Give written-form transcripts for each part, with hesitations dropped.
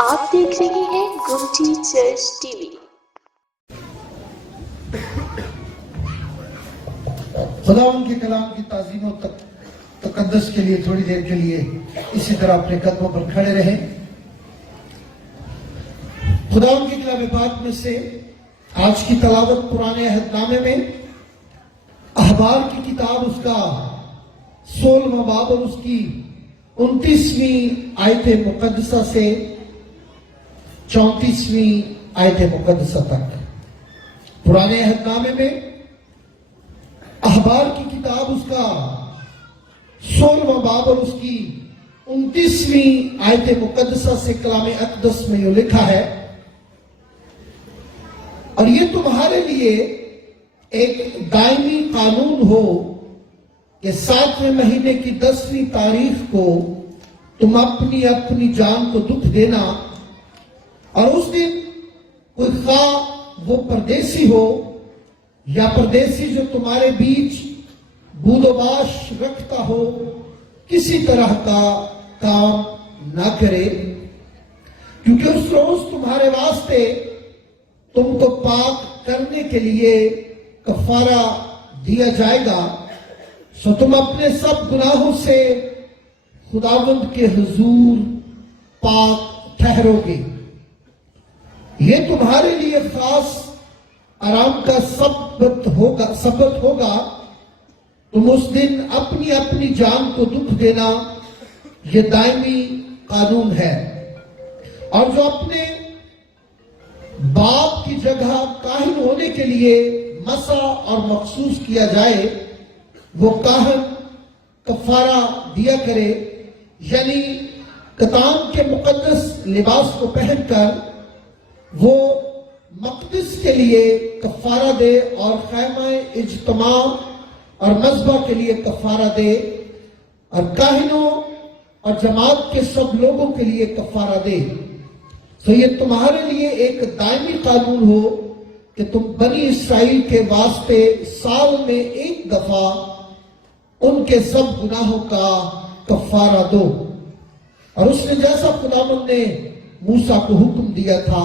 آپ دیکھ رہے ہیں گمٹی چرچ ٹی وی۔ خدا ان کے کلام کی تعظیم و تقدس کے لیے تھوڑی دیر کے لیے اسی طرح اپنے قدموں پر کھڑے رہیں۔ خدا ان کی کلام پاک میں سے آج کی تلاوت پرانے عہد نامے میں احبار کی کتاب اس کا 16واں باب اور اس کی 29ویں آیت مقدسہ سے 34ویں آیت مقدسہ تک۔ پرانے عہد نامے میں احبار کی کتاب اس کا 16واں باب اور اس کی 29ویں آیت مقدسہ سے کلام اقدس میں یہ لکھا ہے، اور یہ تمہارے لیے ایک دائمی قانون ہو کہ 7ویں مہینے کی 10ویں تاریخ کو تم اپنی جان کو دکھ دینا، اور اس دن کوئی خواہ وہ پردیسی ہو یا پردیسی جو تمہارے بیچ بود و باش رکھتا ہو کسی طرح کا کام نہ کرے، کیونکہ اس روز تمہارے واسطے تم کو پاک کرنے کے لیے کفارہ دیا جائے گا، سو تم اپنے سب گناہوں سے خداوند کے حضور پاک ٹھہرو گے۔ یہ تمہارے لیے خاص آرام کا سبت ہوگا، تم اس دن اپنی جان کو دکھ دینا، یہ دائمی قانون ہے۔ اور جو اپنے باپ کی جگہ کاہن ہونے کے لیے مسح اور مخصوص کیا جائے، وہ کاہن کفارہ دیا کرے، یعنی کتان کے مقدس لباس کو پہن کر وہ مقدس کے لیے کفارہ دے، اور خیمہ اجتماع اور مذبح کے لیے کفارہ دے، اور کاہنوں اور جماعت کے سب لوگوں کے لیے کفارہ دے۔ تو یہ تمہارے لیے ایک دائمی قانون ہو کہ تم بنی اسرائیل کے واسطے سال میں ایک دفعہ ان کے سب گناہوں کا کفارہ دو۔ اور اس نے جیسا خداوند نے موسیٰ کو حکم دیا تھا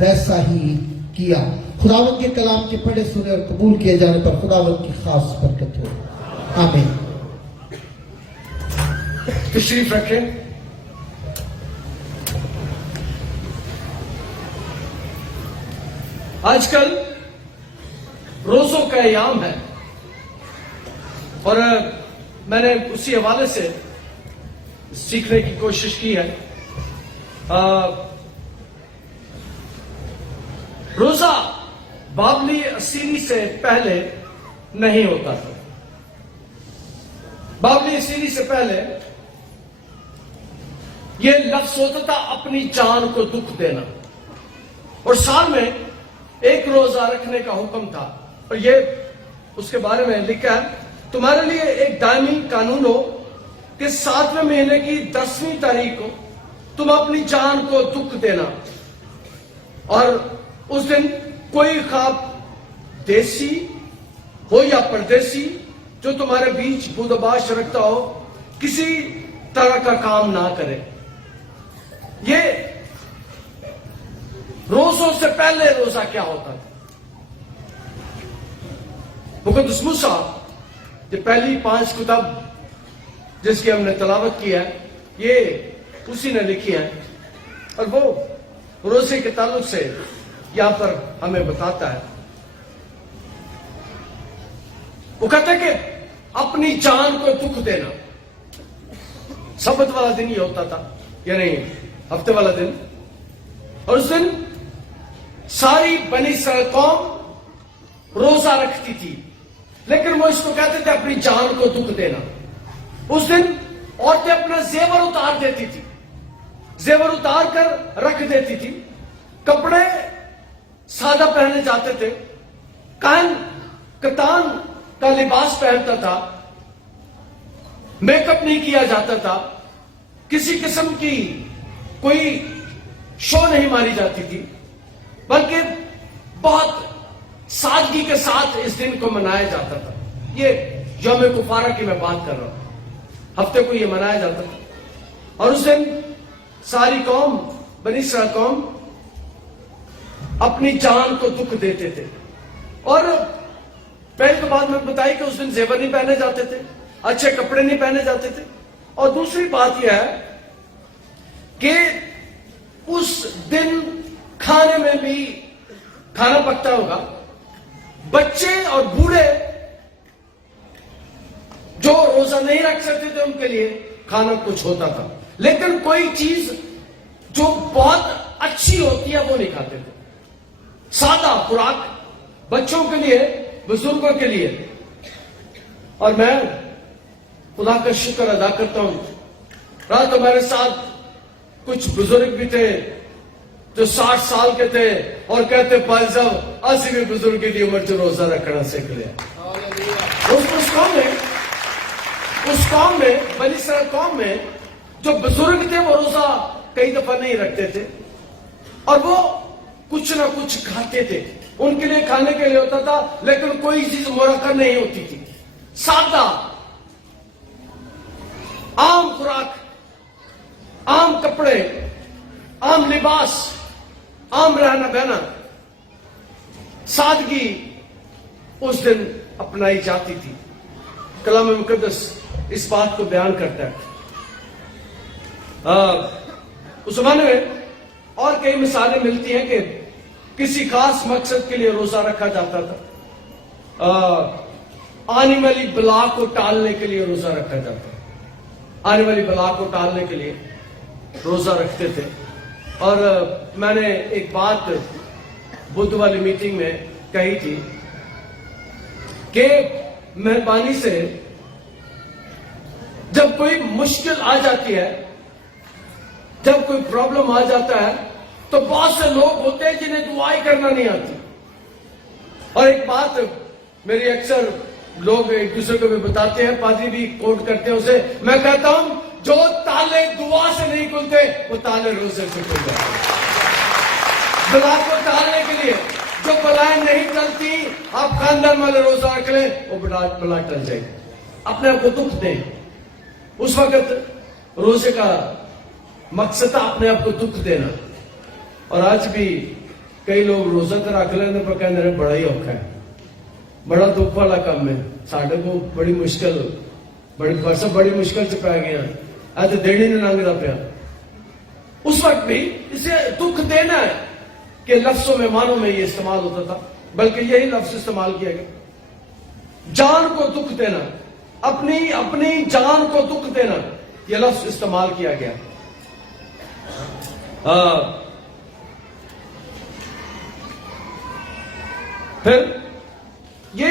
ویسا ہی کیا۔ خداوند کے کلام کے پڑھے سنے اور قبول کیے جانے پر خداوند کی خاص برکت ہو، آمین۔ تشریف رکھیں۔ آج کل روزوں کا ایام ہے، اور میں نے اسی حوالے سے سیکھنے کی کوشش کی ہے۔ روزہ بابلی اسیری سے پہلے نہیں ہوتا تھا۔ بابلی اسیری سے پہلے یہ لفظ ہوتا تھا اپنی جان کو دکھ دینا، اور سال میں ایک روزہ رکھنے کا حکم تھا، اور یہ اس کے بارے میں لکھا ہے، تمہارے لیے ایک دائمی قانون ہو کہ 7ویں مہینے کی 10ویں تاریخ کو تم اپنی جان کو دکھ دینا، اور اس دن کوئی خواب دیسی ہو یا پردیسی جو تمہارے بیچ بود و باش رکھتا ہو کسی طرح کا کام نہ کرے۔ یہ روزوں سے پہلے روزہ کیا ہوتا تھا؟ مقدس موسیٰ یہ پہلی 5 کتاب جس کی ہم نے تلاوت کی ہے، یہ اسی نے لکھی ہے، اور وہ روزے کے تعلق سے یہاں پر ہمیں بتاتا ہے۔ وہ کہتا ہے کہ اپنی جان کو دکھ دینا۔ سبت والا دن یہ ہوتا تھا، یعنی ہفتے والا دن، اور اس دن ساری بنی اسرائیل قوم روزہ رکھتی تھی، لیکن وہ اس کو کہتے تھے اپنی جان کو دکھ دینا۔ اس دن عورتیں اپنا زیور اتار دیتی تھی، زیور اتار کر رکھ دیتی تھی، کپڑے سادہ پہنے جاتے تھے، کاہن کتان کا لباس پہنتا تھا، میک اپ نہیں کیا جاتا تھا، کسی قسم کی کوئی شو نہیں ماری جاتی تھی، بلکہ بہت سادگی کے ساتھ اس دن کو منایا جاتا تھا۔ یہ یوم کفارہ کی میں بات کر رہا ہوں، ہفتے کو یہ منایا جاتا تھا، اور اس دن ساری قوم بنی اسرائیل قوم اپنی جان کو دکھ دیتے تھے. اور پہلی تو بات میں بتائی کہ اس دن زیور نہیں پہنے جاتے تھے, اچھے کپڑے نہیں پہنے جاتے تھے. اور دوسری بات یہ ہے کہ اس دن کھانے میں بھی کھانا پکتا ہوگا. بچے اور بوڑھے جو روزہ نہیں رکھ سکتے تھے ان کے لیے کھانا کچھ ہوتا تھا, لیکن کوئی چیز جو بہت اچھی ہوتی ہے وہ نہیں کھاتے تھے. سادہ خوراک بچوں کے لیے, بزرگوں کے لیے. اور میں خدا کا شکر ادا کرتا ہوں, رات ہمارے ساتھ کچھ بزرگ بھی تھے جو 60 سال کے تھے اور کہتے بھائی صاحب اسی بھی بزرگی دی عمر جو روزہ رکھنا سیکھ لیا. اس قوم میں بنی اسرائیل قوم میں جو بزرگ تھے وہ روزہ کئی دفعہ نہیں رکھتے تھے اور وہ کچھ نہ کچھ کھاتے تھے. ان کے لیے کھانے کے لیے ہوتا تھا لیکن کوئی چیز مرکب نہیں ہوتی تھی. سادہ عام خوراک, عام کپڑے, عام لباس, عام رہنا بہنا, سادگی اس دن اپنائی جاتی تھی. کلام مقدس اس بات کو بیان کرتا ہے. اس زمانے میں اور کئی مثالیں ملتی ہیں کہ کسی خاص مقصد کے لیے روزہ رکھا جاتا تھا. آنے والی بلا کو ٹالنے کے لیے روزہ رکھا جاتا تھا. آنے والی بلا کو ٹالنے کے لیے روزہ رکھتے تھے. اور میں نے ایک بات بدھ والی میٹنگ میں کہی تھی کہ مہربانی سے جب کوئی مشکل آ جاتی ہے, جب کوئی پرابلم آ جاتا ہے تو بہت سے لوگ ہوتے ہیں جنہیں دعائیں کرنا نہیں آتی. اور ایک بات میری اکثر لوگ ایک دوسرے کو بھی بتاتے ہیں, پادری بھی کوٹ کرتے ہیں اسے, میں کہتا ہوں جو تالے دعا سے نہیں کھلتے وہ تالے روزے سے کھل جاتے. بلا کو ٹالنے کے لیے جو بلائیں نہیں ٹلتی, آپ خاندان والے روزہ رکھ لیں وہ بلا ٹل جائے گی. اپنے آپ کو دکھ دیں. اس وقت روزے کا مقصد تھا اپنے آپ کو دکھ دینا. اور آج بھی کئی لوگ روزہ تو رکھ لینے پر کہنے رہے بڑا ہی اوکھا ہے, بڑا دکھ والا کام ہے, ساڈے کو بڑی مشکل, بڑی مشکل سے پہ گیا, ایسے دیڑھی نہیں لنگتا پیا. اس وقت بھی اسے دکھ دینا ہے کہ لفظوں میں معنوں میں یہ استعمال ہوتا تھا, بلکہ یہی لفظ استعمال کیا گیا. جان کو دکھ دینا, اپنی جان کو دکھ دینا, یہ لفظ استعمال کیا گیا. پھر یہ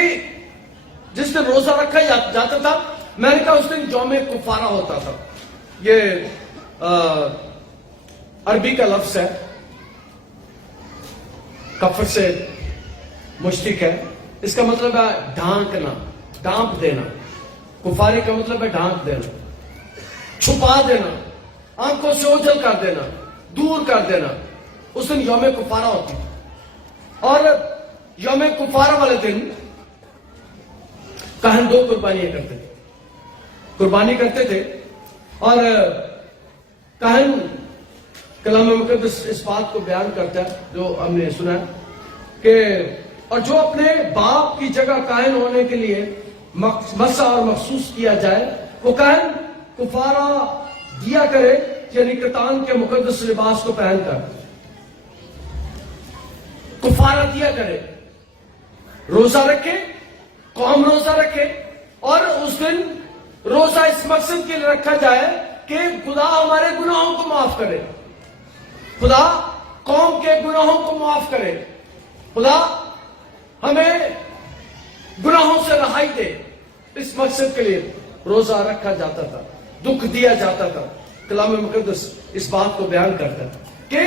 جس دن روزہ رکھا جاتا تھا, میں نے کہا اس دن یوم کفارہ ہوتا تھا. یہ عربی کا لفظ ہے, کفر سے مشتق ہے. اس کا مطلب ہے ڈھانکنا, ڈانپ دینا. کفارے کا مطلب ہے ڈھانپ دینا, چھپا دینا, آنکھوں سے اوجھل کر دینا, دور کر دینا. اس دن یوم کفارہ ہوتی. اور یوم کفارہ والے دن کہن 2 قربانیاں کرتے تھے, قربانی کرتے تھے. اور کہن کلام مقدس اس بات کو بیان کرتا ہے جو ہم نے سنا ہے کہ اور جو اپنے باپ کی جگہ کاہن ہونے کے لیے مسا اور مخصوص کیا جائے وہ کاہن کفارہ دیا کرے, یعنی کتان کے مقدس لباس کو پہن کر کفارہ دیا کرے. روزہ رکھے, قوم روزہ رکھے, اور اس دن روزہ اس مقصد کے لیے رکھا جائے کہ خدا ہمارے گناہوں کو معاف کرے, خدا قوم کے گناہوں کو معاف کرے, خدا ہمیں گناہوں سے رہائی دے. اس مقصد کے لیے روزہ رکھا جاتا تھا, دکھ دیا جاتا تھا. کلام مقدس اس بات کو بیان کرتا ہے کہ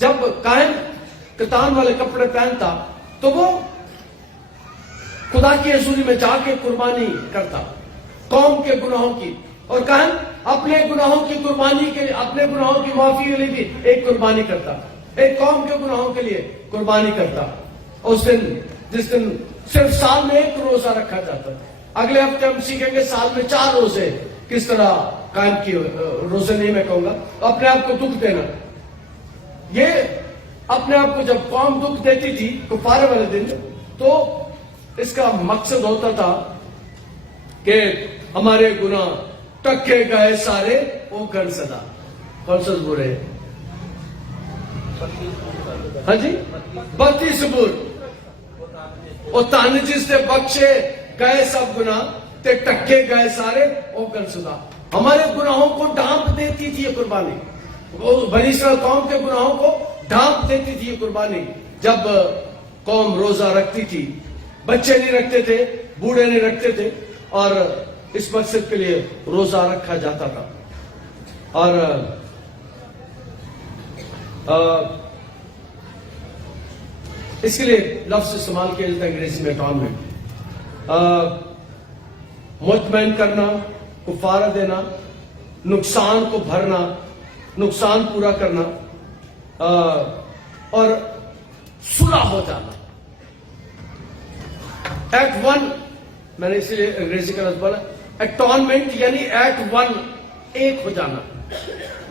جب کاہن کتان والے کپڑے پہنتا تو وہ خدا کی حضوری میں جا کے قربانی کرتا قوم کے گناہوں کی, اور کاہن اپنے گناہوں کی قربانی کے لیے, اپنے گناہوں کی معافی کے لیے بھی ایک قربانی کرتا, ایک قوم کے گناہوں کے لیے قربانی کرتا. اس دن جس دن صرف سال میں 1 روزہ رکھا جاتا تھا. اگلے ہفتے ہم سیکھیں گے سال میں 4 روزے کس طرح قائم کیے. روزے نہیں میں کہوں گا, اپنے آپ کو دکھ دینا, یہ اپنے آپ کو جب قوم دکھ دیتی تھی کفارے والے دن، تو اس کا مقصد ہوتا تھا کہ ہمارے گناہ ٹکے گئے سارے او گن صدا. کون سا زبور ہے؟ ہاں جی، 32 زبور. اور تان جس سے بخشے گئے سب گناہ تے ٹکے گئے سارے او گن صدا. ہمارے گناہوں کو ڈھانپ دیتی تھی یہ قربانی. بنی اسرائیل قوم کے گناہوں کو ڈھانپ دیتی تھی یہ قربانی. جب قوم روزہ رکھتی تھی، بچے نہیں رکھتے تھے، بوڑھے نہیں رکھتے تھے، اور اس مقصد کے لیے روزہ رکھا جاتا تھا. اور اس کے لیے لفظ استعمال کیا جاتا ہے انگریزی میں اٹونمنٹ. مطمئن کرنا، کفارہ دینا، نقصان کو بھرنا، نقصان پورا کرنا، اور صلح ہو جانا. ایٹ ون، میں نے اسی لیے انگریزی کا لفظ بولا، اٹونمنٹ یعنی ایٹ ون، ایک ہو جانا،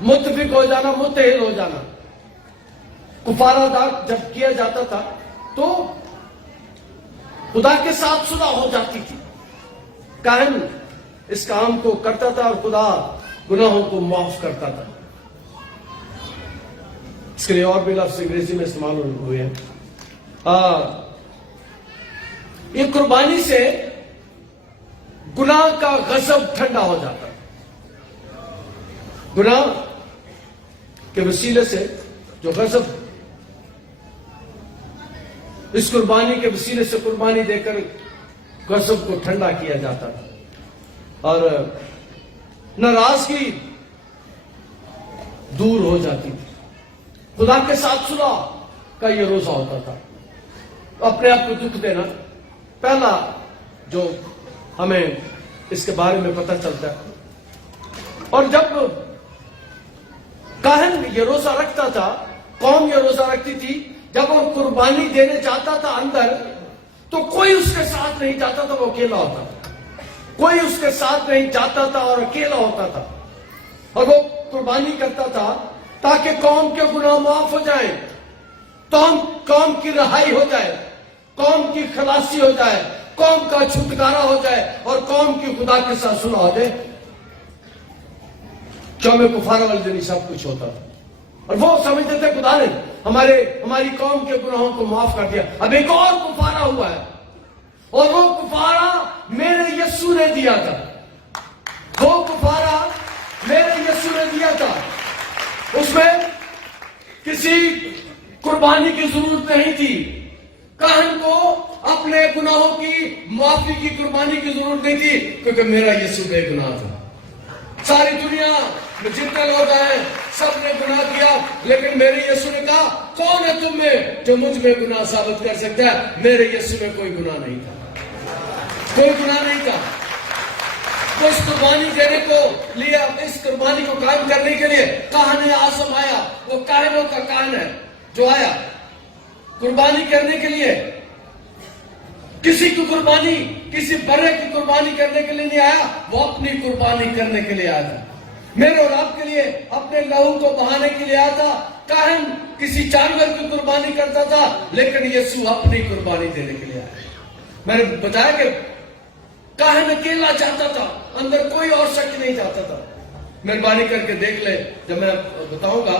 متفق ہو جانا، متحد ہو جانا. کفارہ ادا جب کیا جاتا تھا تو خدا کے ساتھ صلح ہو جاتی تھی. کاہن اس کام کو کرتا تھا اور خدا گناہوں کو معاف کرتا تھا. اس کے لیے اور بھی لفظ انگریزی میں استعمال ہوئے ہیں. یہ قربانی سے گناہ کا غضب ٹھنڈا ہو جاتا ہے. گناہ کے وسیلے سے جو غضب، اس قربانی کے وسیلے سے قربانی دے کر غضب کو ٹھنڈا کیا جاتا تھا. اور ناراضگی دور ہو جاتی تھی. خدا کے ساتھ صلح کا یہ روزہ ہوتا تھا. اپنے آپ کو دکھ دینا پہلا جو ہمیں اس کے بارے میں پتہ چلتا ہے. اور جب کاہن یہ روزہ رکھتا تھا، قوم یہ روزہ رکھتی تھی، جب وہ قربانی دینے جاتا تھا اندر، تو کوئی اس کے ساتھ نہیں جاتا تھا، وہ اکیلا ہوتا تھا. کوئی اس کے ساتھ نہیں جاتا تھا اور اکیلا ہوتا تھا. اور وہ قربانی کرتا تھا تاکہ قوم کے گناہ معاف ہو جائیں، قوم کی رہائی ہو جائے، قوم کی خلاصی ہو جائے، قوم کا چھٹکارا ہو جائے، اور قوم کی خدا کے ساتھ صلح ہو جائے. یوم کفارہ والے دن سب کچھ ہوتا تھا. اور وہ سمجھتے تھے خدا نے ہماری قوم کے گناہوں کو معاف کر دیا. اب ایک اور کفارہ ہوا ہے، اور وہ کفارہ میرے یسوع نے دیا تھا. وہ کفارہ میرے یسوع نے دیا تھا. اس میں کسی قربانی کی ضرورت نہیں تھی. کاہن کو اپنے گناہوں کی معافی کی قربانی کی ضرورت نہیں تھی، کیونکہ میرا یسوع بے گناہ تھا. ساری دنیا میں جتنے لوگ آئے سب نے گناہ کیا، لیکن میرے یسوع نے کہا کون ہے تم میں جو مجھ میں گناہ ثابت کر سکتا ہے؟ میرے یسوع میں کوئی گناہ نہیں تھا، کوئی گناہ نہیں تھا. تو اس قربانی دینے کو لیا، اس قربانی کو قائم کرنے کے لیے کاہن اعظم آیا. وہ کاہنوں کا کاہن ہے جو آیا قربانی کرنے کے لیے. کسی کی قربانی، کسی بڑے کی قربانی کرنے کے لیے نہیں آیا، وہ اپنی قربانی کرنے کے لیے آیا تھا. میرے اور آپ کے لیے اپنے لہو کو بہانے کے لیے آیا تھا. کاہن کسی جانور کی قربانی کرتا تھا، لیکن یسوع اپنی قربانی دینے کے لیے آیا. میں نے بتایا کہ کاہن اکیلا جاتا تھا، اندر کوئی اور شک نہیں جاتا تھا. مہربانی کر کے دیکھ لے، جب میں بتاؤں گا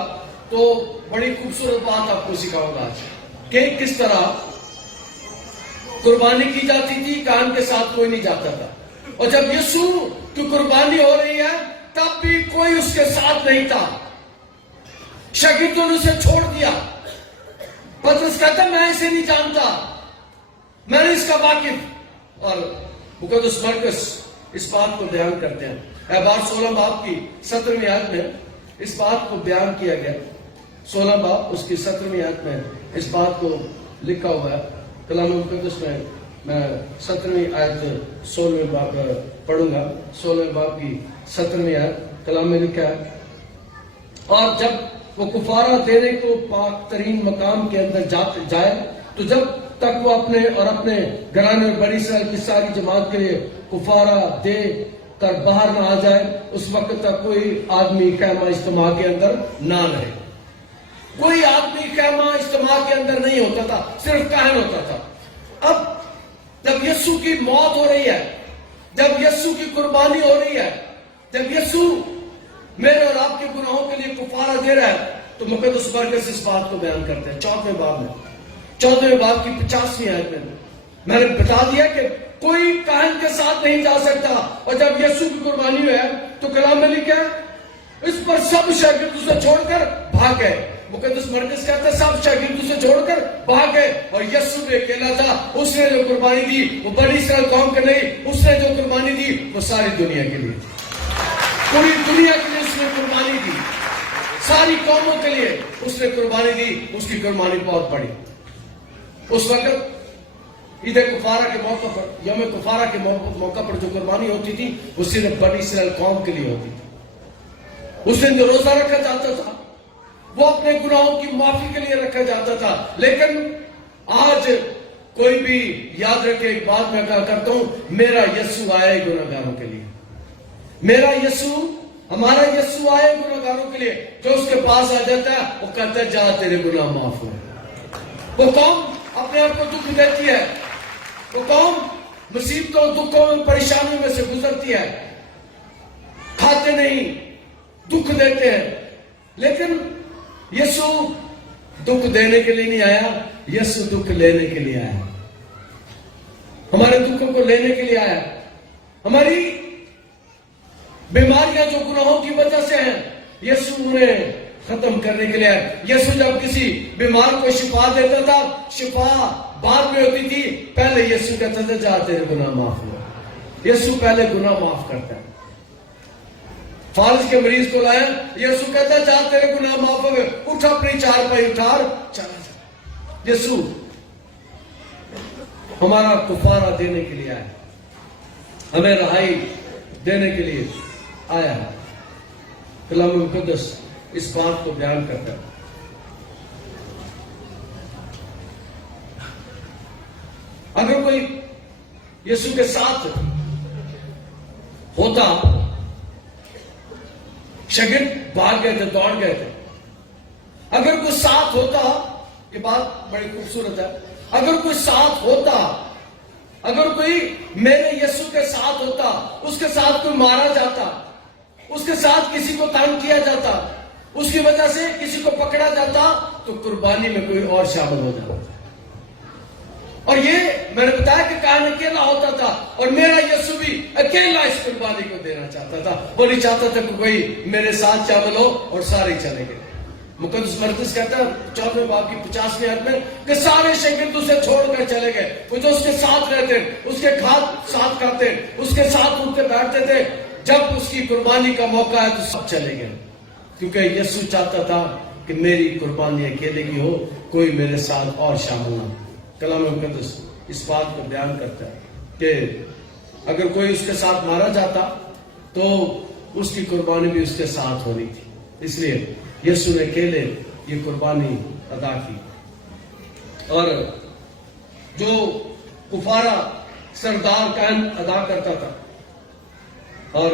تو بڑی خوبصورت بات آپ کو سکھاؤں گا آج کہ کس طرح قربانی کی جاتی تھی. کاہن کے ساتھ کوئی نہیں جاتا تھا، اور جب یسوع کی قربانی ہو رہی ہے تب بھی کوئی اس کے ساتھ نہیں تھا. شاگردوں نے اسے چھوڑ دیا. پترس کہتا میں اسے نہیں جانتا، میں نے اس کا واقف. اور مقدس مرکز اس بات کو بیان کرتے ہیں. احبار 16 باب کی 17ویں آیت میں اس بات کو بیان کیا گیا. 16 باب اس کی 17ویں آیت میں اس بات کو لکھا ہوا ہے. کلام مقدس میں 17ویں آیت 16ویں باب پڑھوں گا. 16ویں باب کی 17ویں آیت کلام میں لکھا ہے، اور جب وہ کفارہ دینے کو پاک ترین مقام کے اندر جائے تو جب تک وہ اپنے اور اپنے گھرانے اور بڑی اسرائیل کی ساری جماعت کے لیے کفارہ دے کر باہر نہ آ جائے، اس وقت تک کوئی آدمی خیمہ اجتماع کے اندر نہ رہے. کوئی آدمی خیمہ اجتماع کے اندر نہیں ہوتا تھا، صرف کاہن ہوتا تھا۔ اب جب یسوع کی موت ہو رہی ہے، جب یسوع کی قربانی ہو رہی ہے، جب یسوع میرے اور آپ کے گناہوں کے لیے کفارہ دے رہا ہے، تو مقدس مرکز اس بات کو بیان کرتے ہیں 4ویں باب میں، 4ویں باب کی 50ویں آیت میں نے بتا دیا کہ کوئی کاہن کے ساتھ نہیں جا سکتا، اور جب یسوع کی قربانی ہوئی ہے تو کلام میں لکھا ہے اس پر سب شاگرد اسے چھوڑ کر بھاگ گئے۔ مقدس مرکز کہتا ہے سب شاگرد اسے چھوڑ کر بھاگ گئے، اور یسوع نے اکیلا تھا۔ اس نے جو قربانی دی وہ بڑی اسرائیل قوم کے نہیں، اس نے جو قربانی دی وہ ساری دنیا کے لیے، پوری دنیا کے لیے اس نے قربانی دی، ساری قوموں کے لیے اس نے قربانی دی۔ اس کی قربانی بہت بڑی۔ اس وقت عید کفارہ کے موقع پر، یوم کفارہ کے موقع پر جو قربانی ہوتی تھی وہ صرف بنی اسرائیل قوم کے لیے ہوتی تھی۔ اس دن جو روزہ رکھا جاتا تھا وہ اپنے گناہوں کی معافی کے لیے رکھا جاتا تھا، لیکن آج کوئی بھی یاد رکھے، ایک بات میں کہا کرتا ہوں، میرا یسوع آیا ہے گناہگاروں کے لیے، میرا یسوع، ہمارا یسوع آیا ہے گناہگاروں کے لیے۔ جو اس کے پاس آ جاتا ہے وہ کہتا ہے جا تیرے گناہ معاف ہوئے۔ وہ قوم اپنے آپ کو دکھ دیتی ہے، وہ قوم مصیبتوں، دکھوں میں، پریشانیوں میں سے گزرتی ہے، کھاتے نہیں، دکھ دیتے ہیں، لیکن یسوع دکھ دینے کے لیے نہیں آیا، یسوع دکھ لینے کے لیے آیا، ہمارے دکھوں کو لینے کے لیے آیا۔ ہماری بیماریاں جو گناہوں کی وجہ سے ہیں، یسوع انہیں ختم کرنے کے لیے آیا۔ یسوع جب کسی بیمار کو شفا دیتا تھا، شفا بعد میں ہوتی تھی، پہلے یسوع کہتا تھا جا تیرے گناہ معاف ہوا۔ یسوع پہلے گناہ معاف کرتا ہے۔ فالج کے مریض کو لایا، یسوع کہتا ہے جا تیرے گناہ معاف ہو گئے، اٹھ اپنی چارپائی اٹھا چلا جا۔ یسوع ہمارا کفارہ دینے کے لیے آیا، ہمیں رہائی دینے کے لیے آیا ہے۔ کلام مقدس اس بات کو بیان کرتا ہے۔ اگر کوئی یسوع کے ساتھ ہوتا، شاگرد بھاگ گئے تھے، دوڑ گئے تھے، اگر کوئی ساتھ ہوتا، یہ بات بڑی خوبصورت ہے، اگر کوئی ساتھ ہوتا، اگر کوئی میرے یسوع کے ساتھ ہوتا، اس کے ساتھ کوئی مارا جاتا، اس کے ساتھ کسی کو تنگ کیا جاتا، اس کی وجہ سے کسی کو پکڑا جاتا، تو قربانی میں کوئی اور شامل ہو جاتا۔ اور یہ میں نے بتایا کہ کاہن اکیلا ہوتا تھا، اور میرا یسوع بھی اکیلا اس قربانی کو دینا چاہتا تھا، وہ نہیں چاہتا تھا کہ کوئی میرے ساتھ شامل ہو اور سارے چلے گئے۔ مقدس مرکز کہتا ہے 4ویں باب کی 50ویں آیت میں کہ سارے شاگرد اسے چھوڑ کر چلے گئے، وہ جو اس کے ساتھ رہتے، اس کے ساتھ کھاتے، اس کے ساتھ اٹھتے بیٹھتے تھے، جب اس کی قربانی کا موقع ہے تو سب چلے گئے، کیونکہ یسوع چاہتا تھا کہ میری قربانی اکیلے کی ہو، کوئی میرے ساتھ اور شامل نہ ہو۔ کلام مقدس اس بات کو بیان کرتا ہے کہ اگر کوئی اس کے ساتھ مارا جاتا تو اس کی قربانی بھی اس کے ساتھ ہونی تھی، اس لیے یسوع نے اکیلے یہ قربانی ادا کی۔ اور جو کفارہ سردار کاہن ادا کرتا تھا، اور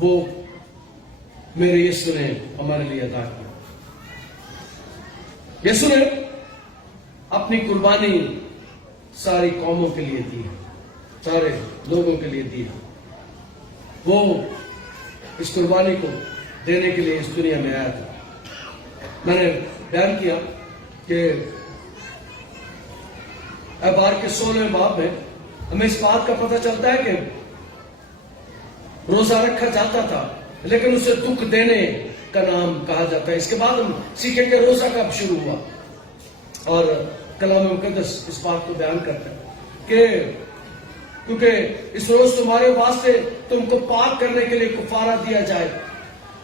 وہ میرے یسوع نے ہمارے لیے ادا کیا۔ یسوع نے اپنی قربانی ساری قوموں کے لیے دی ہے، سارے لوگوں کے لیے دی ہے۔ وہ اس قربانی کو دینے کے لیے اس دنیا میں آیا تھا۔ میں نے بیان کیا کہ اخبار کے 16ویں باب میں ہمیں اس بات کا پتہ چلتا ہے کہ روزہ رکھا جاتا تھا، لیکن اسے دکھ دینے کا نام کہا جاتا ہے۔ اس کے بعد ہم سیکھیں کہ روزہ کب شروع ہوا، اور کلام مقدس اس بات کو بیان کرتا ہے کہ کیونکہ اس روز تمہارے واسطے تم کو پاک کرنے کے لیے کفارہ دیا جائے۔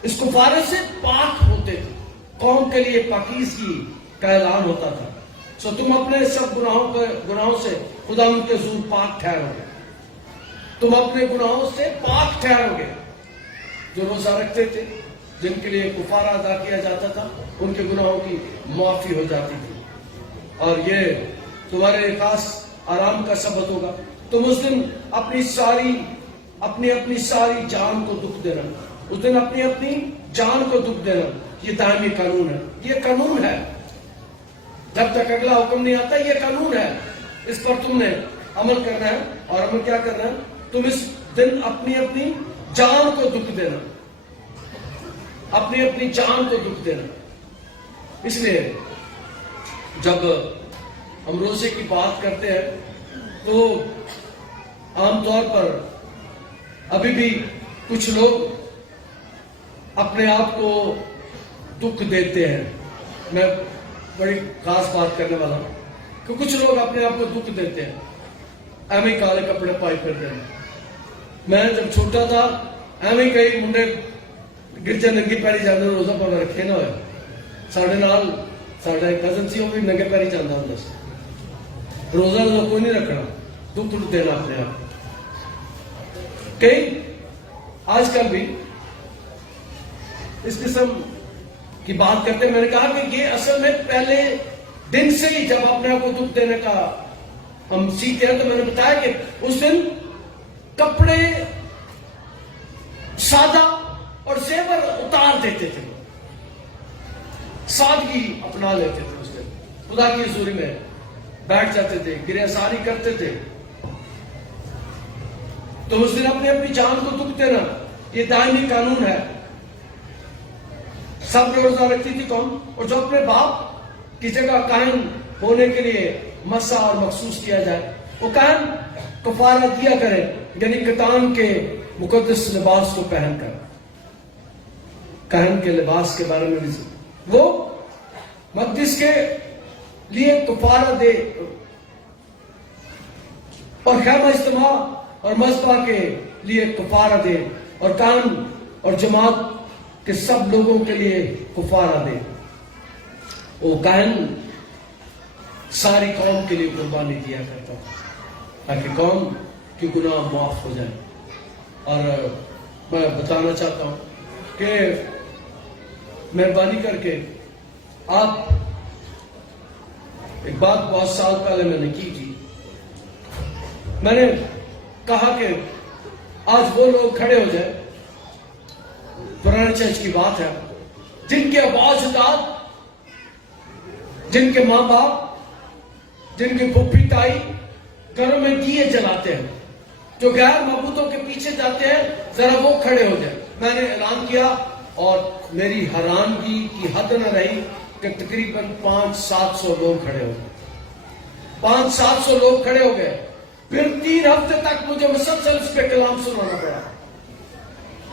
اس کفارے سے پاک ہوتے تھے، قوم کے لیے پاکیزگی کا اعلان ہوتا تھا۔ سو تم اپنے سب گناہوں سے خدا ان کے حضور پاک ٹھہرو گے، تم اپنے گناہوں سے پاک ٹھہرو گے۔ جو روزہ رکھتے تھے، جن کے لیے کفارہ ادا کیا جاتا تھا، ان کے گناہوں کی معافی ہو جاتی تھی، اور یہ تمہارے خاص آرام کا سبب ہوگا۔ تم اس دن اپنی ساری جان کو دکھ دینا، اس دن اپنی جان کو دکھ دینا، یہ دائمی قانون ہے. یہ قانون ہے, جب تک اگلا حکم نہیں آتا یہ قانون ہے, اس پر تم نے عمل کرنا ہے. اور عمل کیا کرنا ہے؟ تم اس دن اپنی اپنی جان کو دکھ دینا, اپنی اپنی جان کو دکھ دینا. اس لیے جب ہم روزے کی بات کرتے ہیں تو عام طور پر ابھی بھی کچھ لوگ اپنے آپ کو دکھ دیتے ہیں. میں بڑی خاص بات کرنے والا ہوں کہ کچھ لوگ اپنے آپ کو دکھ دیتے ہیں, ایویں کالے کپڑے پائی کرتے ہیں. میں جب چھوٹا تھا ایویں کئی منڈے گرجا ننگی پیری جانے روزہ پانا رکھے نہ ہوئے. ساڑھے نال ساڑھے کزن سی وہ بھی ننگے پیری جانا ہوں. روزہ کوئی نہیں رکھنا, دکھ دینا اپنے آپ. کئی آج کل بھی اس قسم کی بات کرتے ہیں. میں نے کہا کہ یہ اصل میں پہلے دن سے ہی جب اپنے آپ کو دکھ دینے کا ہم سیکھتے ہیں, تو میں نے بتایا کہ اس دن کپڑے سادہ اور زیور اتار دیتے تھے, سادگی اپنا لیتے تھے. اس دن خدا کی حضوری میں بیٹھ جاتے تھے, گریہ ساری کرتے تھے. تو اس دن اپنی اپنی جان کو دکھ دینا یہ دائمی قانون ہے. سب نے روزہ رکھتی تھی قوم, اور جو اپنے باپ کی جگہ کاہن ہونے کے لیے مسا اور مخصوص کیا جائے وہ کاہن کفارہ دیا کرے, یعنی کتان کے مقدس لباس کو پہن کر. کاہن کے لباس کے بارے میں بھی وہ مقدس کے لیے کفارہ دے, اور خیمہ اجتماع اور مذبح کے لیے کفارہ دے, اور کاہن اور جماعت کہ سب لوگوں کے لیے کفارہ دے. وہ کاہن ساری قوم کے لیے قربانی دیا کرتا تاکہ قوم کی گناہ معاف ہو جائے. اور میں بتانا چاہتا ہوں کہ مہربانی کر کے آپ, ایک بات بہت سال پہلے میں نے کی تھی. میں نے کہا کہ آج وہ لوگ کھڑے ہو جائے, پرانے چرچ کی بات ہے, جن کے آباء اجداد, جن کے ماں باپ, جن کے پھوپھی تائی گھروں میں دیے جلاتے ہیں, جو غیر معبودوں کے پیچھے جاتے ہیں, ذرا وہ کھڑے ہو جائے. میں نے اعلان کیا اور میری حیرانگی کی حد نہ رہی کہ تقریباً 500-700 لوگ کھڑے ہو گئے. 500-700 لوگ کھڑے ہو گئے. پھر 3 ہفتے تک مجھے مسلسل اس پہ کلام سنانا پڑا.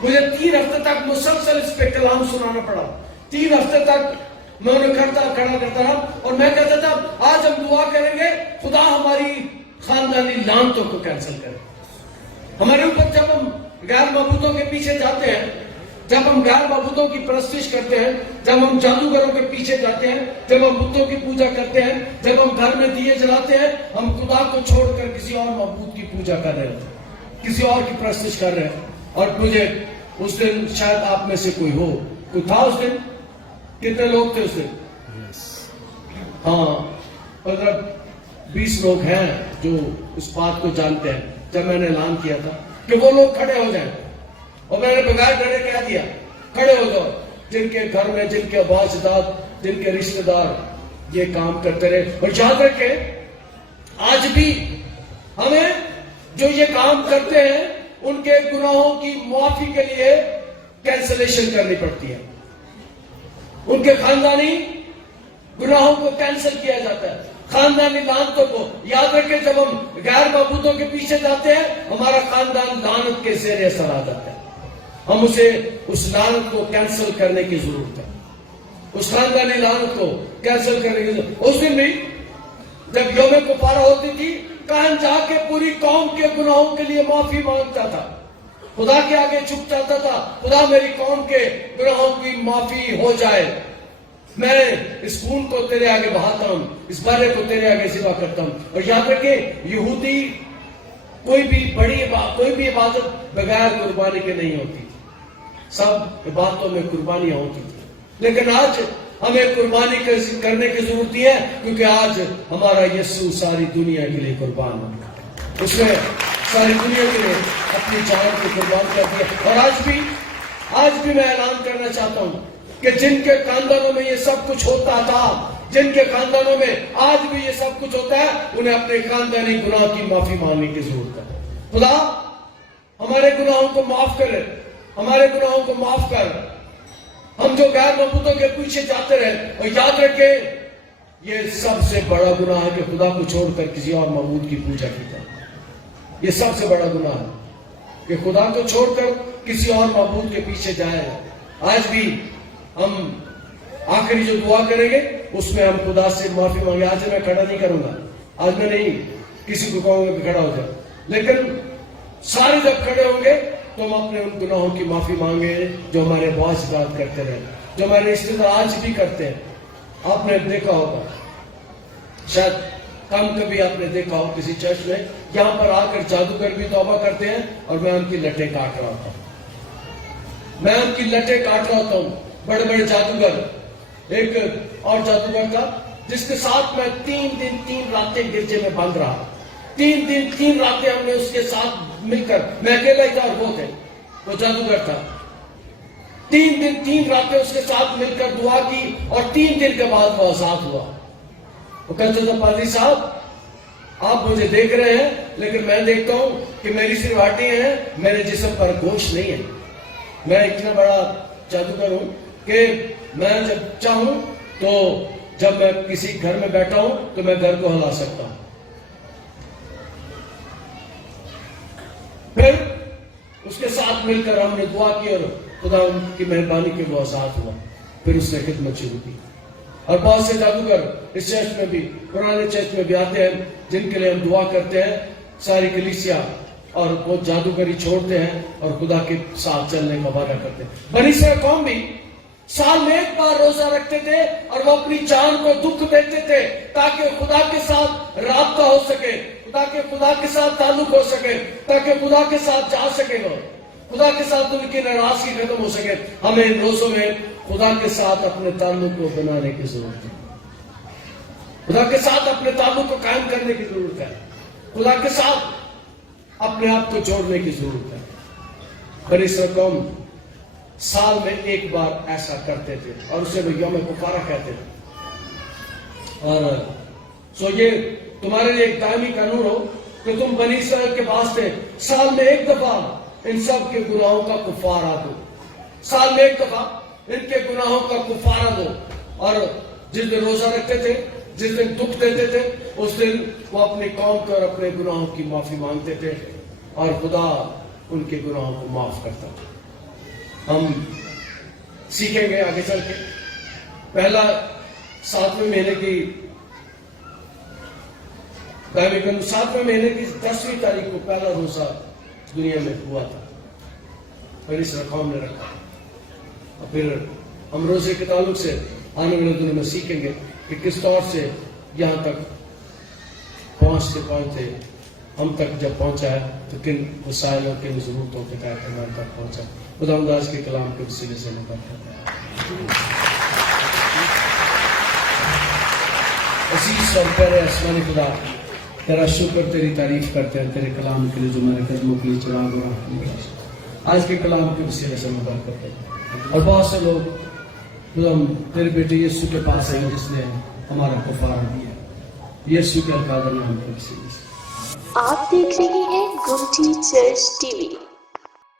مجھے 3 ہفتے تک مسلسل اس پہ کلام سنانا پڑا. 3 ہفتے تک میں انہیں کھڑا کرتا رہا, اور میں کہتا تھا آج ہم دعا کریں گے خدا ہماری خاندانی لعنتوں کو کینسل کرے. ہمارے اوپر جب ہم غیر معبودوں کے پیچھے جاتے ہیں, جب ہم غیر معبودوں کی پرستش کرتے ہیں, جب ہم جادوگروں کے پیچھے جاتے ہیں, جب ہم بتوں کی پوجا کرتے ہیں, جب ہم گھر میں دیے جلاتے ہیں, ہم خدا کو چھوڑ کر کسی اور معبود کی پوجا کر رہے ہیں, کسی اور کی پرستش کر رہے ہیں. اور مجھے اس دن شاید آپ میں سے کوئی ہو, کوئی تھا اس دن, کتنے لوگ تھے اس دن؟ ہاں 15-20 لوگ ہیں جو اس بات کو جانتے ہیں. جب میں نے اعلان کیا تھا کہ وہ لوگ کھڑے ہو جائیں, اور میں نے بغیر ڈرے کہہ دیا کھڑے ہو جاؤ, جن کے گھر میں, جن کے آباء اجداد, جن کے رشتہ دار یہ کام کرتے رہے. اور یاد رکھیں آج بھی ہمیں جو یہ کام کرتے ہیں ان کے گناہوں کی معافی کے لیے کینسلیشن کرنی پڑتی ہے. ان کے خاندانی گناہوں کو کینسل کیا جاتا ہے, خاندانی لعنتوں کو. یاد رکھیں جب ہم غیر معبودوں کے پیچھے جاتے ہیں ہمارا خاندان لعنت کے زیر اثر آ جاتا ہے. ہم اسے اس لعنت کو کینسل کرنے کی ضرورت ہے, اس خاندانی لعنت کو کینسل کرنے کی ضرورت. اس دن بھی جب یوم کفارہ ہوتی تھی, کاہن جا کے پوری قوم کے گناہوں کے لیے معافی مانگتا تھا, خدا کے آگے جھک جاتا تھا, خدا میری قوم کے گناہوں کی معافی ہو جائے, میں اس خون کو تیرے آگے بہاتا ہوں, اس بارے کو تیرے آگے ذبح کرتا ہوں. اور یاد رکھیں یہودی کوئی بھی عبادت بغیر قربانی کے نہیں ہوتی, سب عبادتوں میں قربانیاں ہوتی تھی. لیکن آج ہمیں قربانی کرنے کی ضرورت ہے, کیونکہ آج ہمارا یسوع ساری دنیا کے لیے قربان ہو گیا. اس نے ساری دنیا کے لیے اپنی جان کو قربان کر دیا. اور آج بھی میں اعلان کرنا چاہتا ہوں کہ جن کے خاندانوں میں یہ سب کچھ ہوتا تھا, جن کے خاندانوں میں آج بھی یہ سب کچھ ہوتا ہے, انہیں اپنے خاندانی گناہ کی معافی مانگنے کی ضرورت ہے. خدا ہمارے گناہوں کو معاف کرے, ہمارے گناہوں کو معاف کر. ہم جو غیر معبودوں کے پیچھے جاتے رہے, اور یاد رکھیں یہ سب سے بڑا گناہ ہے کہ خدا کو چھوڑ کر کسی اور معبود کی پوجا کی جائے. یہ سب سے بڑا گناہ ہے کہ خدا کو چھوڑ کر کسی اور معبود کے پیچھے جائے. آج بھی ہم آخری جو دعا کریں گے اس میں ہم خدا سے معافی مانگے. آج میں کھڑا نہیں کروں گا, آج میں نہیں کسی کو کہوں گا کہ کھڑا ہو جائے, لیکن سارے جب کھڑے ہوں گے تو ہم اپنے ان گناہوں کی معافی مانگے جو ہمارے باعث اطاعت کرتے رہے, جو ہمارے رشتے دار آج بھی کرتے ہیں. آپ نے دیکھا ہوگا, شاید کبھی آپ نے دیکھا ہو کسی چرچ میں یہاں پر آ کر جادوگر بھی توبہ کرتے ہیں اور میں ان کی لٹیں کاٹ رہا ہوتا ہوں. میں ان کی لٹیں کاٹ رہا ہوتا ہوں. بڑے بڑے جادوگر, ایک اور جادوگر تھا جس کے ساتھ میں 3 دن 3 راتیں گرجے میں بند رہا. 3 دن 3 راتیں ہم نے اس کے ساتھ مل کر, میں اکیلا ہی تھا اور وہ تھے, وہ جادوگر تھا. 3 دن 3 راتیں اس کے ساتھ مل کر دعا کی اور 3 دن کے بعد وہ آزاد ہوا. وہ کہتے تھے پادری صاحب آپ مجھے دیکھ رہے ہیں لیکن میں دیکھتا ہوں کہ میری صرف ہڈیاں ہیں, میرے جسم پر گوشت نہیں ہے. میں اتنا بڑا جادوگر ہوں کہ میں جب چاہوں تو جب میں کسی گھر میں بیٹھا ہوں تو میں گھر کو ہلا سکتا ہوں. پھر اس کے ساتھ مل کر ہم نے دعا کی اور خدا ان کی مہربانی کے وہ آزاد ہوا. پھر اس نے خدمت شروع کی. اور بہت سے جادوگر اس چرچ میں بھی, پرانے چرچ میں بھی آتے ہیں جن کے لیے ہم دعا کرتے ہیں. ساری کلیسیا اور وہ جادوگری چھوڑتے ہیں اور خدا کے ساتھ چلنے کا وعدہ کرتے ہیں. بنی اسرائیل قوم بھی سال میں 1 بار روزہ رکھتے تھے اور وہ اپنی جان کو دکھ دیتے تھے تاکہ خدا کے ساتھ رابطہ ہو سکے, تاکہ خدا کے ساتھ تعلق ہو سکے, تاکہ خدا کے ساتھ جا سکے, وہ خدا کے ساتھ ان کی ناراضگی ختم ہو سکے. ہمیں ان روزوں میں خدا کے ساتھ اپنے تعلق کو بنانے کی ضرورت ہے. خدا کے ساتھ اپنے تعلق کو قائم کرنے کی ضرورت ہے. خدا کے ساتھ اپنے آپ کو جوڑنے کی ضرورت ہے. بنی اسرائیل قوم سال میں 1 بار ایسا کرتے تھے اور اسے وہ یوم کفارہ کہتے تھے. اور یہ تمہارے لیے ایک دائمی قانون ہو کہ تم بنی اسرائیل کے واسطے سال میں 1 دفعہ ان سب کے گناہوں کا کفارہ دو. سال میں 1 دفعہ ان کے گناہوں کا کفارہ دو. اور جس دن روزہ رکھتے تھے, جس دن دکھ دیتے تھے, اس دن وہ اپنی قوم کو اور اپنے گناہوں کی معافی مانگتے تھے اور خدا ان کے گناہوں کو معاف کرتا تھا. ہم سیکھیں گے آگے چل کے. پہلا 7ویں مہینے کی 7ویں مہینے کی 10ویں تاریخ کو پہلا روزہ دنیا میں ہوا تھا, بنی اسرائیل قوم نے رکھا. اور پھر ہم روزے کے تعلق سے آنے والے دنوں میں سیکھیں گے کہ کس طور سے یہاں تک پہنچتے ہم تک جب پہنچا ہے تو کن وسائل اور کن ضرورتوں کے تحت ہم تک پہنچا. خدا انداز کے کلام کے وسیلے سے نکالتا ہے. عزیز اور پیارے آسمانی خدا, تیرا شکر, تیری تعریف کرتے ہیں تیرے کلام کے لیے جو میرے قدموں کے لیے چراغ ہو رہا. آج کے کلام کے وسیلے سے مدد کرتے ہیں. اور بہت سے لوگ ہم تیرے بیٹے یسوع کے پاس ہیں جس نے ہمارا کفارہ دیا. یسوع کے القادر نام کے وسیلے سے آپ دیکھ رہے ہیں گمٹی چرچ ٹی وی.